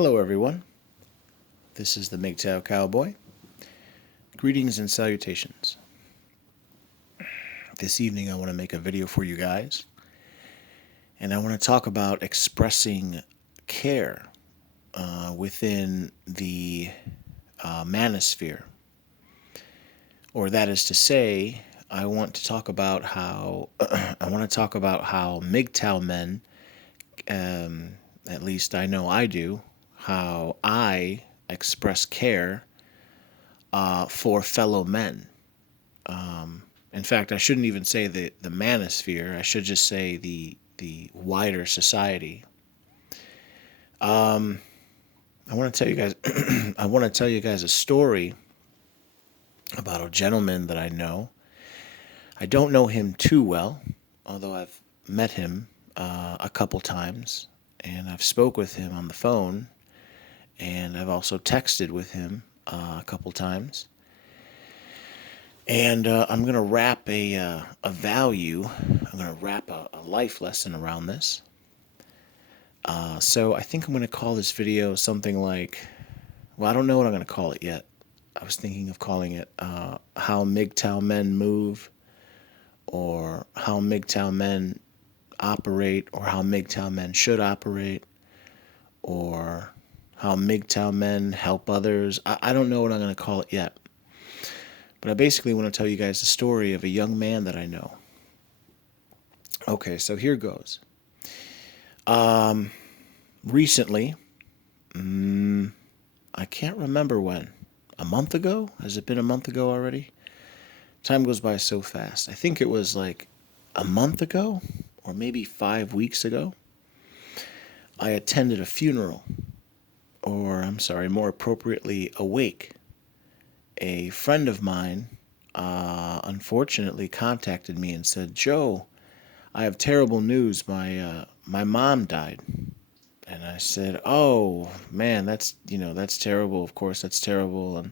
Hello, everyone. This is the Mgtow Cowboy. Greetings and salutations. This evening, I want to make a video for you guys, and I want to talk about expressing care within the manosphere. Or that is to say, I want to talk about how Mgtow men, at least I know I do, how I express care for fellow men. In fact, I shouldn't even say the manosphere. I should just say the wider society. I want to tell you guys. I want to tell you guys a story about a gentleman that I know. I don't know him too well, although I've met him a couple times, and I've spoke with him on the phone, and I've also texted with him a couple times. And I'm going to wrap a value, I'm going to wrap a life lesson around this. So I think I'm going to call this video something like, well, I don't know what I'm going to call it yet. I was thinking of calling it How Mgtow Men Move, or How Mgtow Men Operate, or How Mgtow Men Should Operate, or How Mgtow Men Help Others. I don't know what I'm going to call it yet. But I basically want to tell you guys the story of a young man that I know. Okay, so here goes. Recently, I can't remember when. A month ago? Has it been a month ago already? Time goes by so fast. I think it was like a month ago, or maybe 5 weeks ago. I attended a funeral, or I'm sorry, more appropriately, a wake. A friend of mine unfortunately contacted me and said, "Joe, I have terrible news. My mom died." And I said, "Oh man, that's terrible. Of course, that's terrible."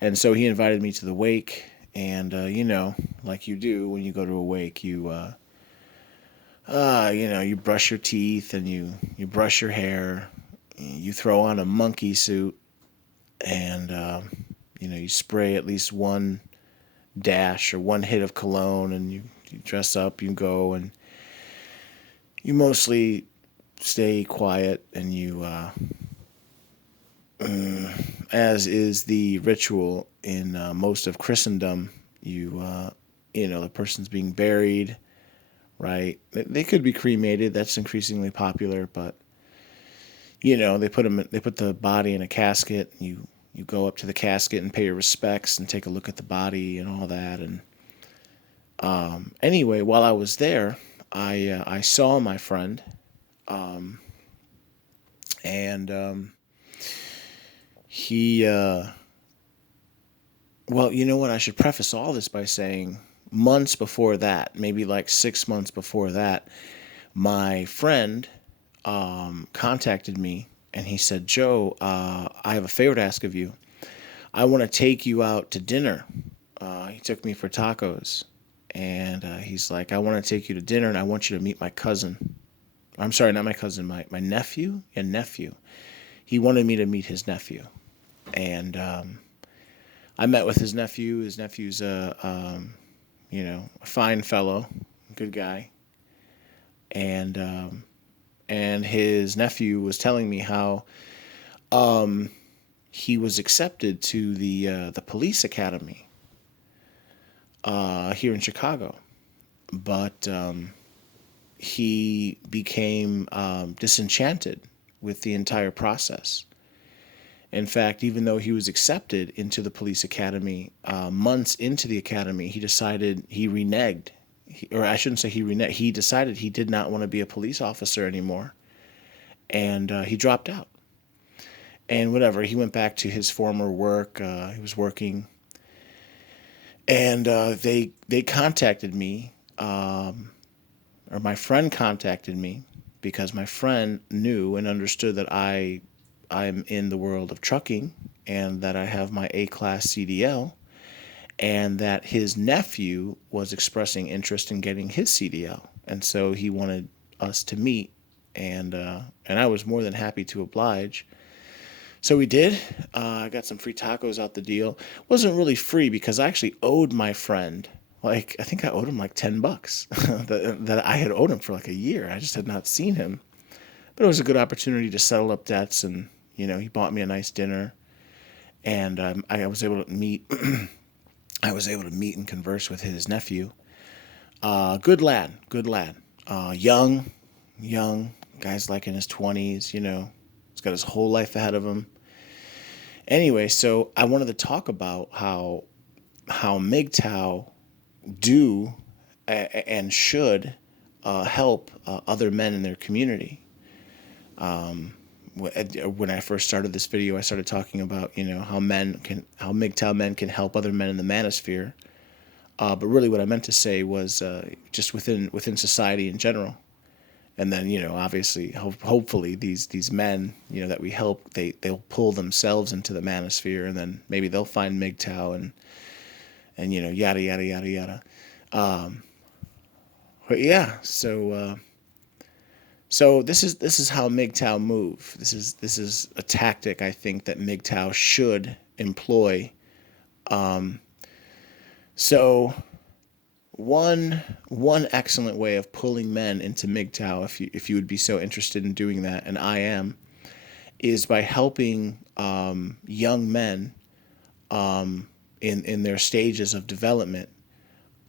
And so he invited me to the wake, and like you do when you go to a wake, you brush your teeth and you brush your hair, you throw on a monkey suit, and you spray at least one dash or one hit of cologne, and you dress up, you go, and you mostly stay quiet, and as is the ritual in most of Christendom, the person's being buried, right? They could be cremated. That's increasingly popular, but they put the body in a casket. You go up to the casket and pay your respects and take a look at the body and all that. And anyway, while I was there, I saw my friend, and he. Well, you know what? I should preface all this by saying months before that, maybe like 6 months before that, my friend contacted me and he said, "Joe, I have a favor to ask of you. I want to take you out to dinner." He took me for tacos, and he's like, "I want to take you to dinner, and I want you to meet my cousin." I'm sorry, not my cousin, my nephew? Yeah, nephew. He wanted me to meet his nephew. And I met with his nephew. His nephew's a fine fellow, good guy. And his nephew was telling me how he was accepted to the police academy here in Chicago, but he became disenchanted with the entire process. In fact, even though he was accepted into the police academy, months into the academy, he decided he reneged. Or I shouldn't say he reneged. He decided he did not want to be a police officer anymore, and he dropped out. And whatever, he went back to his former work. He was working, and they contacted me, or my friend contacted me, because my friend knew and understood that I'm in the world of trucking, and that I have my A-class CDL, and that his nephew was expressing interest in getting his CDL. And so he wanted us to meet and I was more than happy to oblige. So we did. I got some free tacos out the deal. Wasn't really free because I actually owed my friend, like, I think I owed him like $10 that I had owed him for like a year. I just had not seen him. But it was a good opportunity to settle up debts, and he bought me a nice dinner, and I was able to meet. I was able to meet and converse with his nephew. Good lad, good lad. Young guy's like in his 20s. He's got his whole life ahead of him. Anyway, so I wanted to talk about how Mgtow do and should help other men in their community. When I first started this video, I started talking about how Mgtow men can help other men in the manosphere. But really, what I meant to say was just within society in general. And then obviously, hopefully, these men that we help, they'll pull themselves into the manosphere, and then maybe they'll find Mgtow and yada yada yada yada. Um, but yeah, so this is how Mgtow move. This is a tactic I think that Mgtow should employ. Um, so one excellent way of pulling men into Mgtow, if you would be so interested in doing that, and I am, is by helping young men in their stages of development.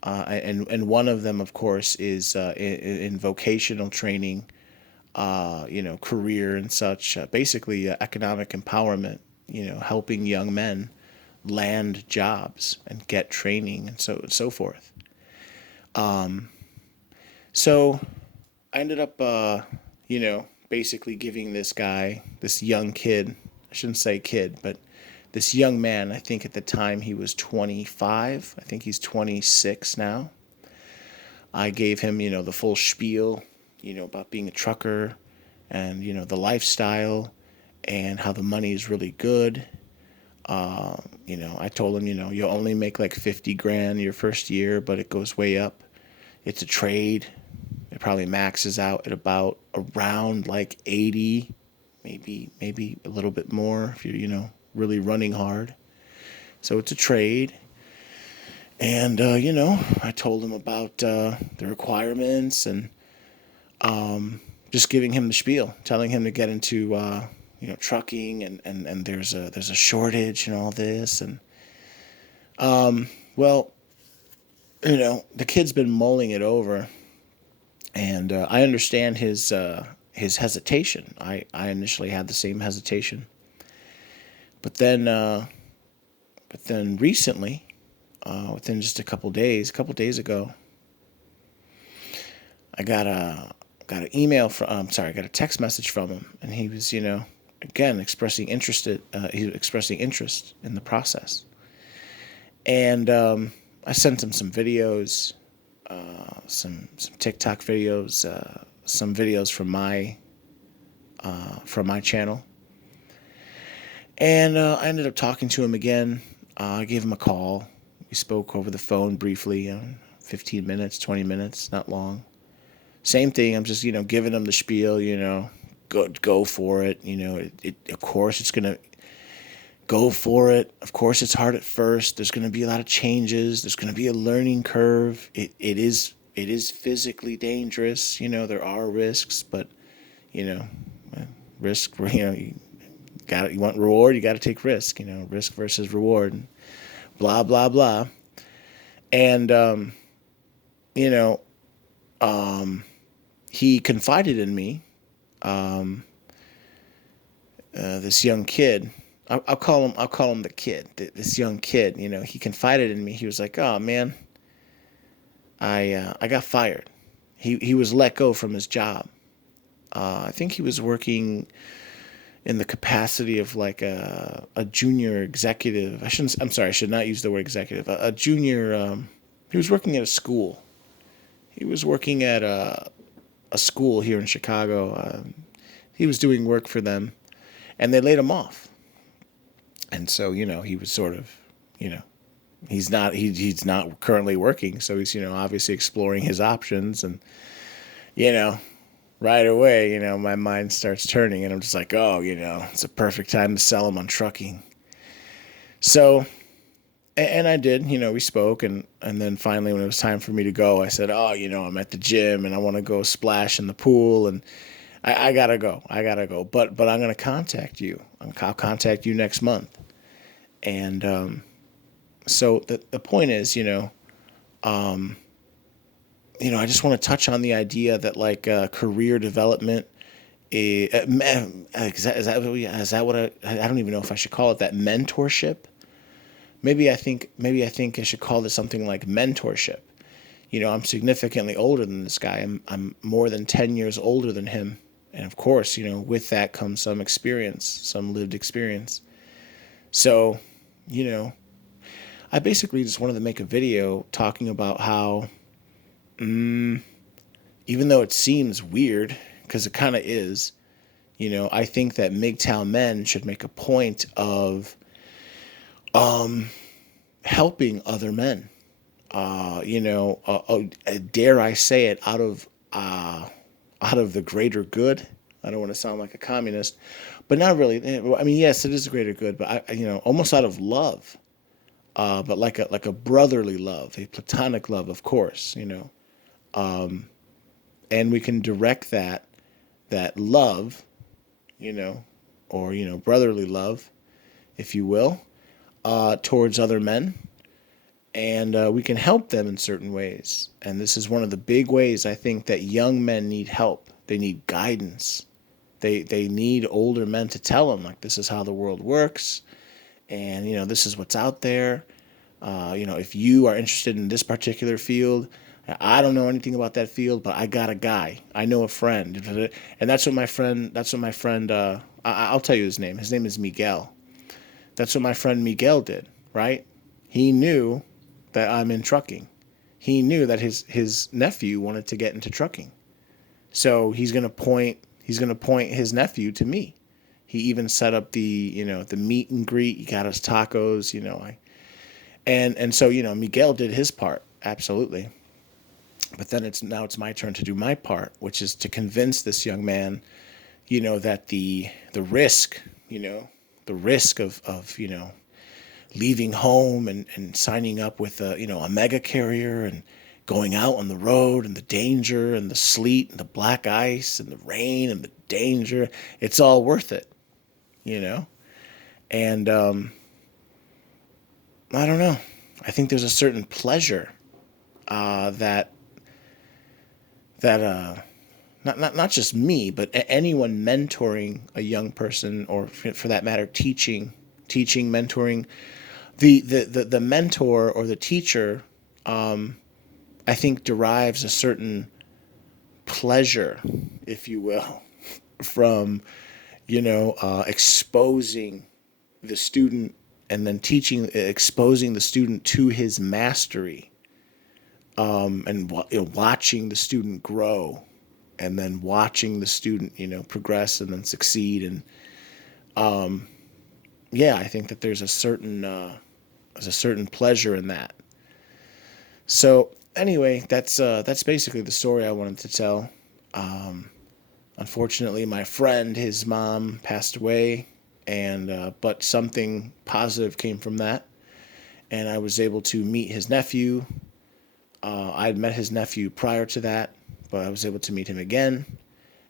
And one of them, of course, is in vocational training, career and such. Basically, economic empowerment. Helping young men land jobs and get training and so forth. So I ended up, basically giving this guy, this young kid. I shouldn't say kid, but this young man. I think at the time he was 25. I think he's 26 now. I gave him, the full spiel, about being a trucker and, the lifestyle and how the money is really good. I told him, you'll only make like 50 grand your first year, but it goes way up. It's a trade. It probably maxes out at about around like 80, maybe a little bit more if you're, really running hard. So it's a trade. And, I told him about the requirements and just giving him the spiel, telling him to get into, trucking and there's a shortage and all this. And, well, the kid's been mulling it over, and I understand his hesitation. I initially had the same hesitation. But then recently, within just a couple days ago, I got an email from, I got a text message from him, and he was, again he was expressing interest in the process, and I sent him some videos, some TikTok videos, some videos from my channel, and I ended up talking to him again. I gave him a call. We spoke over the phone briefly, 15 minutes, 20 minutes, not long. Same thing. I'm just, giving him the spiel, go for it. Of course it's going to go for it. Of course it's hard at first. There's going to be a lot of changes. There's going to be a learning curve. It is physically dangerous. There are risks, but, risk, you want reward, you got to take risk, risk versus reward, and blah, blah, blah. And, he confided in me, this young kid. I'll call him the kid. This young kid, he confided in me. He was like, "Oh man, I got fired." He was let go from his job. I think he was working in the capacity of like a junior executive. I'm sorry, I should not use the word executive. A junior. He was working at a school. He was working at a school here in Chicago. He was doing work for them, and they laid him off. And so, he was sort of, he's not currently working. So he's, obviously exploring his options and, right away, my mind starts turning, and I'm just like, oh, it's a perfect time to sell him on trucking. So, and I did, we spoke, and then finally, when it was time for me to go, I said, oh, I'm at the gym and I want to go splash in the pool, and I gotta go. I gotta go. But I'm gonna contact you. I'll contact you next month. And so the point is, I just want to touch on the idea that like career development. Is that what I don't even know if I should call it that, mentorship. Maybe I think I should call this something like mentorship. I'm significantly older than this guy. I'm more than 10 years older than him. And of course, with that comes some experience, some lived experience. So, you know, I basically just wanted to make a video talking about how, even though it seems weird, because it kind of is, I think that Mgtow men should make a point of helping other men. Dare I say it, out of the greater good. I don't want to sound like a communist, but not really. I mean, yes, it is a greater good, but almost out of love, but like a brotherly love, a platonic love, of course. And we can direct that love, or brotherly love, if you will, towards other men, and we can help them in certain ways. And this is one of the big ways I think that young men need help. They need guidance. They need older men to tell them, like, this is how the world works, and this is what's out there. If you are interested in this particular field, I don't know anything about that field, but I got a guy. I know a friend, and that's what my friend. That's what my friend. I'll tell you his name. His name is Miguel. That's what my friend Miguel did. Right? He knew that I'm in trucking. He knew that his nephew wanted to get into trucking, so he's gonna point his nephew to me. He even set up the meet and greet. He got us tacos. And so Miguel did his part, absolutely. But then it's my turn to do my part, which is to convince this young man, that the risk, the risk of leaving home and signing up with a mega carrier and going out on the road, and the danger and the sleet and the black ice and the rain and the danger, it's all worth it, you know? And I don't know. I think there's a certain pleasure that not just me, but anyone mentoring a young person, or for that matter, teaching, mentoring, the mentor or the teacher, I think derives a certain pleasure, if you will, from exposing the student, and then exposing the student to his mastery, and watching the student grow, and then watching the student progress and then succeed. And yeah, I think that there's a certain pleasure in that. So anyway, that's basically the story I wanted to tell. Unfortunately, my friend, his mom passed away, and but something positive came from that, and I was able to meet his nephew. I had met his nephew prior to that, but I was able to meet him again,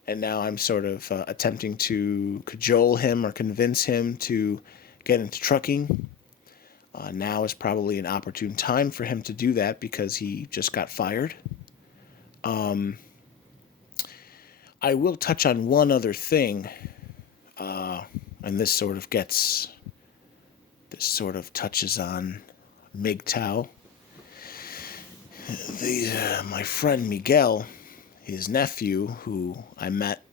and now I'm sort of attempting to cajole him or convince him to get into trucking. Now is probably an opportune time for him to do that, because he just got fired. I will touch on one other thing, and this sort of touches on Mgtow. My friend Miguel, his nephew, who I met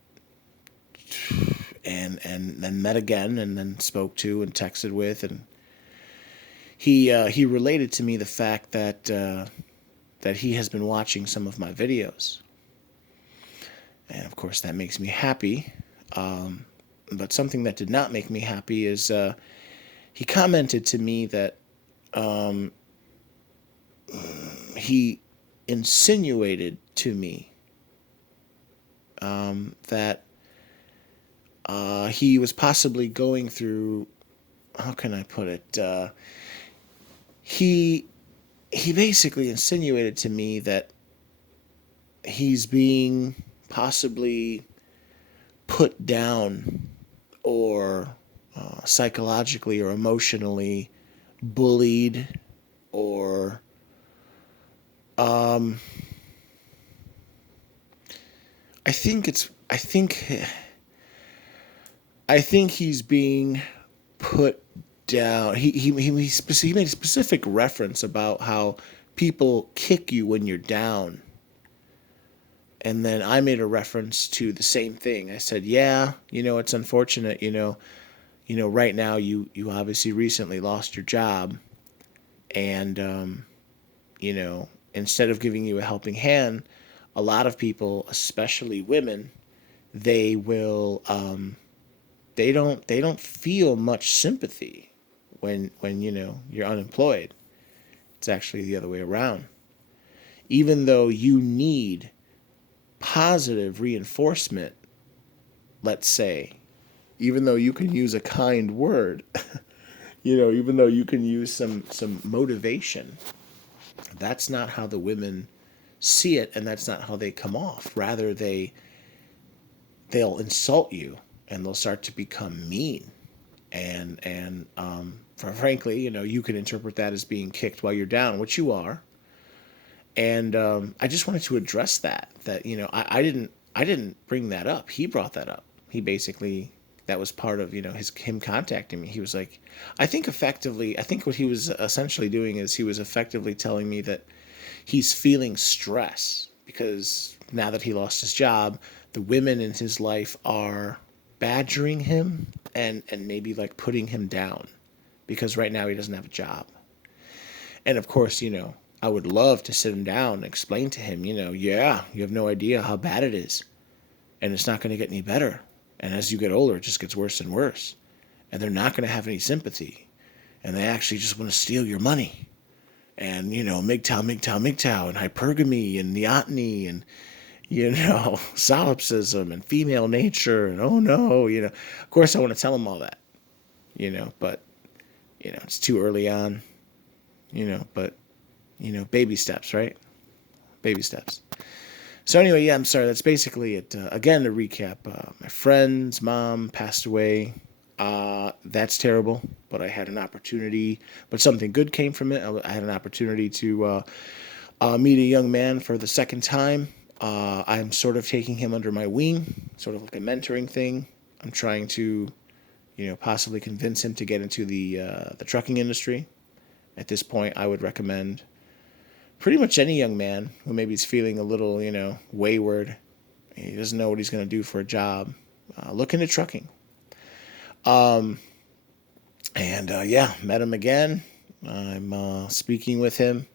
and then met again, and then spoke to and texted with, and he related to me the fact that he has been watching some of my videos, and of course that makes me happy. But something that did not make me happy is he commented to me that he insinuated to me that he was possibly going through. How can I put it? He he basically insinuated to me that he's being possibly put down or psychologically or emotionally bullied or um, I think it's I think he's being put down. He made a specific reference about how people kick you when you're down. And then I made a reference to the same thing. I said, "Yeah, it's unfortunate, right now you obviously recently lost your job, and instead of giving you a helping hand, a lot of people, especially women, they will they don't feel much sympathy when you're unemployed. It's actually the other way around. Even though you need positive reinforcement, let's say, even though you can use a kind word, even though you can use some motivation, that's not how the women see it, and that's not how they come off. Rather, they'll insult you, and they'll start to become mean. Frankly, you can interpret that as being kicked while you're down, which you are. And I just wanted to address that I didn't bring that up. He brought that up. He basically, that was part of him contacting me. He was like, I think what he was essentially doing is he was effectively telling me that he's feeling stress because now that he lost his job, the women in his life are badgering him and maybe like putting him down because right now he doesn't have a job. And of course, I would love to sit him down and explain to him, yeah, you have no idea how bad it is. And it's not going to get any better. And as you get older, it just gets worse and worse. And they're not going to have any sympathy. And they actually just want to steal your money. And, Mgtow, Mgtow, Mgtow, and hypergamy and neoteny and, solipsism and female nature. And oh no, of course I want to tell him all that, but, it's too early on, but, baby steps, right? Baby steps. So anyway, yeah, I'm sorry. That's basically it. Again, to recap, my friend's mom passed away. That's terrible, but I had an opportunity, but something good came from it. I had an opportunity to meet a young man for the second time. I'm sort of taking him under my wing, sort of like a mentoring thing. I'm trying to, possibly convince him to get into the trucking industry. At this point, I would recommend pretty much any young man who maybe is feeling a little, wayward. He doesn't know what he's going to do for a job. Look into trucking. Yeah, met him again. I'm speaking with him,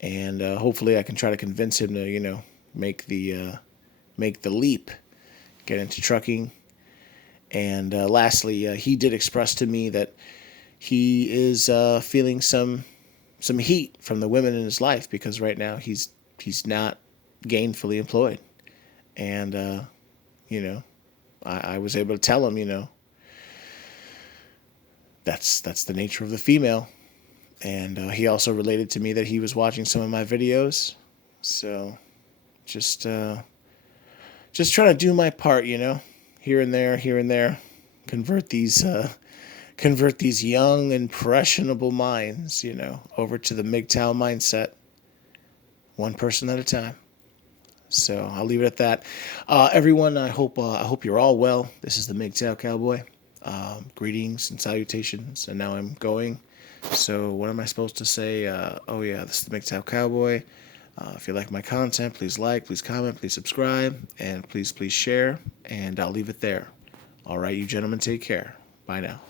and hopefully I can try to convince him to, make the leap, get into trucking. And lastly, he did express to me that he is feeling some heat from the women in his life because right now he's not gainfully employed. And I was able to tell him, that's the nature of the female. And he also related to me that he was watching some of my videos. So just trying to do my part, here and there, convert these young, impressionable minds, over to the Mgtow mindset, one person at a time. So I'll leave it at that. Everyone, I hope you're all well. This is the Mgtow Cowboy. Greetings and salutations, and now I'm going. So what am I supposed to say? Oh yeah, this is the Mgtow Cowboy. If you like my content, please like, please comment, please subscribe, and please share. And I'll leave it there. All right, you gentlemen, take care. Bye now.